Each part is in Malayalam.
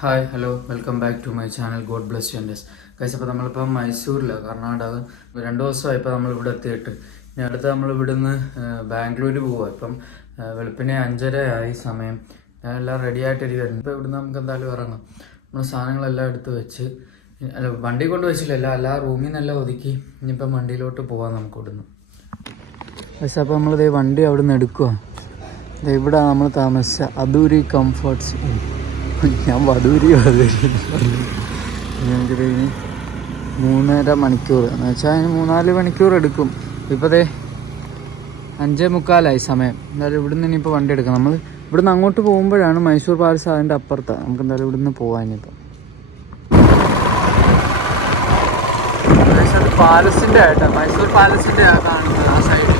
Hi hello welcome back to my channel God bless you guys. അപ്പോൾ നമ്മളിപ്പോൾ മൈസൂരിലാണ്, കർണാടക. 2 ദിവസമായി ഇപ്പോൾ നമ്മളിവിടെ എത്തിയിട്ട്. ഇനി അടുത്ത് നമ്മൾ ഇവിടുന്ന് ബാംഗ്ലൂർ പോവുക. ഇപ്പം വെളുപ്പിനെ 5:30 ആയി സമയം. ഞാൻ എല്ലാം റെഡി ആയിട്ടിരിക്കുമായിരുന്നു. ഇപ്പോൾ ഇവിടുന്ന് നമുക്ക് എന്തായാലും ഇറങ്ങാം. നമ്മൾ സാധനങ്ങളെല്ലാം എടുത്ത് വെച്ച്, അല്ല വണ്ടി കൊണ്ട് വെച്ചില്ല, എല്ലാ റൂമിൽ നിന്നെല്ലാം ഒതുക്കി ഇനിയിപ്പം വണ്ടിയിലോട്ട് പോകാം നമുക്ക് ഇവിടുന്ന്. ഗൈസ് അപ്പോൾ നമ്മളിത് വണ്ടി അവിടെ നിന്ന് എടുക്കുക. ഇവിടെ നമ്മൾ താമസിച്ച അദൂരി കംഫർട്ട്സ്. ഞാൻ വധൂരി ഞങ്ങൾക്കിത് ഇനി 3.5 മണിക്കൂർ എന്ന് വെച്ചാൽ അതിന് 3-4 മണിക്കൂർ എടുക്കും. ഇപ്പോൾ 5:45 സമയം. എന്തായാലും ഇവിടുന്ന് ഇനിയിപ്പോൾ വണ്ടി എടുക്കാം. നമ്മൾ ഇവിടുന്ന് അങ്ങോട്ട് പോകുമ്പോഴാണ് മൈസൂർ പാലസ്, അതിൻ്റെ അപ്പുറത്താണ്. നമുക്ക് എന്തായാലും ഇവിടുന്ന് പോകാൻ. ഇനിയിപ്പോൾ അത് പാലസിൻ്റെ ആയിട്ടാണ്, മൈസൂർ പാലസിൻ്റെ കാണുന്നത് ആ സൈഡിൽ.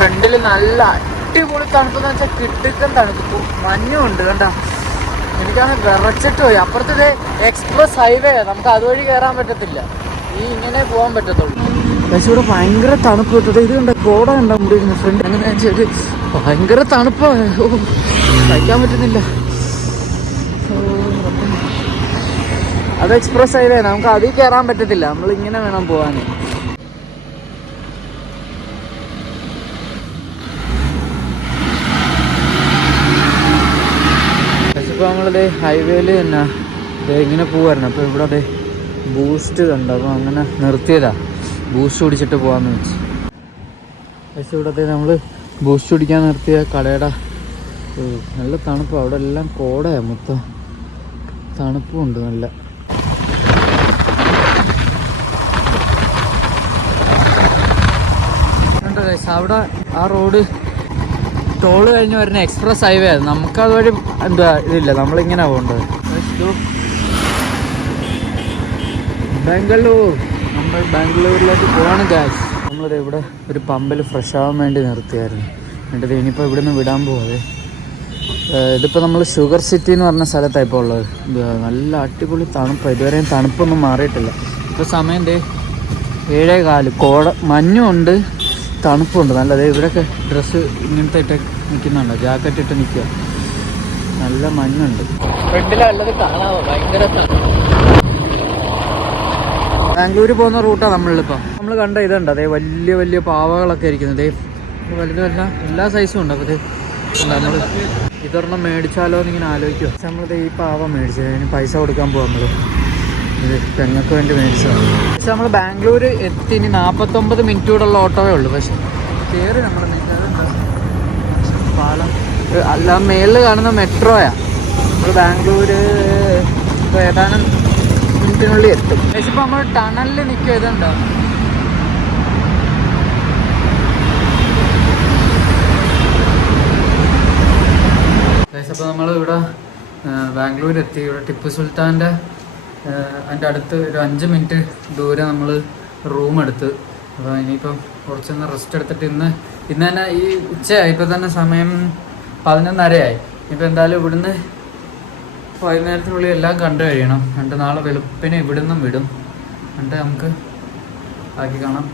ഫ്രണ്ടിൽ നല്ല അടിപൊളി തണുപ്പെന്ന് വെച്ചാൽ കിട്ടിക്കാൻ തണുപ്പ്, മഞ്ഞുണ്ട് കണ്ട. എനിക്കാണ് വിറച്ചിട്ട് പോയി. അപ്പുറത്തെ എക്സ്പ്രസ് ഹൈവേ, നമുക്ക് അതുവഴി കയറാൻ പറ്റത്തില്ല, ഇങ്ങനെ പോകാൻ പറ്റത്തുള്ളൂ. പക്ഷേ ഇവിടെ ഭയങ്കര തണുപ്പ് കിട്ടട്ടെ. ഇത് കണ്ട കോട കണ്ടാൽ ഫ്രണ്ട് അങ്ങനെ വെച്ചാൽ ഭയങ്കര തണുപ്പ്, സഹിക്കാൻ പറ്റുന്നില്ല. അത് എക്സ്പ്രസ് ഹൈവേ, നമുക്ക് അതിൽ കയറാൻ പറ്റത്തില്ല, നമ്മളിങ്ങനെ വേണം പോകാൻ. ഇപ്പോൾ നമ്മളിത് ഹൈവേയിൽ തന്നെ ഇങ്ങനെ പോവായിരുന്നു. അപ്പോൾ ഇവിടെ ബൂസ്റ്റ് കണ്ടു, അപ്പോൾ അങ്ങനെ നിർത്തിയതാണ്. ബൂസ്റ്റ് കുടിച്ചിട്ട് പോകാമെന്ന് വെച്ച്. പക്ഷേ ഇവിടെ നമ്മൾ ബൂസ്റ്റ് കുടിക്കാൻ നിർത്തിയ കടയുടെ നല്ല തണുപ്പ്. അവിടെ എല്ലാം കോടയാണ്, മൊത്തം തണുപ്പുണ്ട് നല്ല. കണ്ടോ ഗൈസ്, അവിടെ ആ റോഡ് ടോള് കഴിഞ്ഞ് വരുന്ന എക്സ്പ്രസ് ഹൈവേ ആണ്. നമുക്കതുവഴി ഇതില്ല, നമ്മളിങ്ങനെ പോകേണ്ടത്. ബാംഗ്ലൂർ, നമ്മൾ ബാംഗ്ലൂരിലേക്ക് പോവാണ് ഗൈസ്. നമ്മളിത് ഇവിടെ ഒരു പമ്പിൽ ഫ്രഷ് ആവാൻ വേണ്ടി നിർത്തിയായിരുന്നു. എന്നിട്ട് ഇനിയിപ്പോൾ ഇവിടെ നിന്ന് വിടാൻ പോവാതെ. ഇതിപ്പോൾ നമ്മൾ ഷുഗർ സിറ്റി എന്ന് പറഞ്ഞ സ്ഥലത്താണ് ഇപ്പോൾ ഉള്ളത്. നല്ല അടിപൊളി തണുപ്പാണ്. ഇതുവരെയും തണുപ്പൊന്നും മാറിയിട്ടില്ല. ഇപ്പോൾ സമയം 7:15. കോട മഞ്ഞുണ്ട്, തണുപ്പുണ്ട് നല്ലത്. ഇവിടെയൊക്കെ ഡ്രസ്സ് ഇങ്ങനത്തെ ഇട്ട് നിൽക്കുന്നുണ്ടോ, ജാക്കറ്റ് ഇട്ട് നിൽക്കുക. നല്ല മഞ്ഞുണ്ട്. ഫ്രണ്ടിലുള്ളത് കാണാമോ, ഭയങ്കര ബാംഗ്ലൂർ പോകുന്ന റൂട്ടാണ് നമ്മളിപ്പോൾ. നമ്മൾ കണ്ട ഇതുണ്ട്, അതേ വലിയ വലിയ പാവകളൊക്കെ ഇരിക്കുന്നത്. വലുതല്ല, എല്ലാ സൈസും ഉണ്ട്. അപ്പോൾ നമ്മൾ ഇതൊരെണ്ണം മേടിച്ചാലോ എന്നിങ്ങനെ ആലോചിക്കുക. നമ്മളിത് ഈ പാവ മേടിച്ചത്, അതിന് പൈസ കൊടുക്കാൻ പോകാം. നമ്മൾ ഇത് പെങ്ങൾക്ക് വേണ്ടി മേടിച്ചതാണ്. പക്ഷെ നമ്മൾ ബാംഗ്ലൂർ എത്തി. ഇനി 49 മിനിറ്റ് കൂടെയുള്ള ഓട്ടോവേ ഉള്ളൂ. പക്ഷെ കയറി നമ്മൾ പാലം അല്ല, മേളിൽ കാണുന്ന മെട്രോയാണ്. നമ്മൾ ബാംഗ്ലൂർ ഇപ്പോൾ ഏതാനും മിനിറ്റിനുള്ളിൽ എത്തും. പക്ഷെ ഇപ്പോൾ നമ്മൾ ടണലിൽ നിൽക്കുക. ഇതുണ്ടോ, അപ്പോൾ നമ്മൾ ഇവിടെ ബാംഗ്ലൂർ എത്തി. ഇവിടെ ടിപ്പു സുൽത്താൻ്റെ അതിൻ്റെ അടുത്ത് ഒരു 5 മിനിറ്റ് ദൂരെ നമ്മൾ റൂം എടുത്ത്. അപ്പോൾ ഇനിയിപ്പം കുറച്ചൊന്ന് റെസ്റ്റ് എടുത്തിട്ട് ഇന്ന് തന്നെ ഈ ഉച്ചയായി. ഇപ്പോൾ തന്നെ സമയം 11:30 ഇപ്പോൾ എന്തായാലും ഇവിടുന്ന് വൈകുന്നേരത്തിനുള്ളിൽ എല്ലാം കണ്ടു കഴിയണം. നാളെ വെളുപ്പിന് ഇവിടുന്നും വിടും. എന്നിട്ട് നമുക്ക് ബാക്കി കാണാം.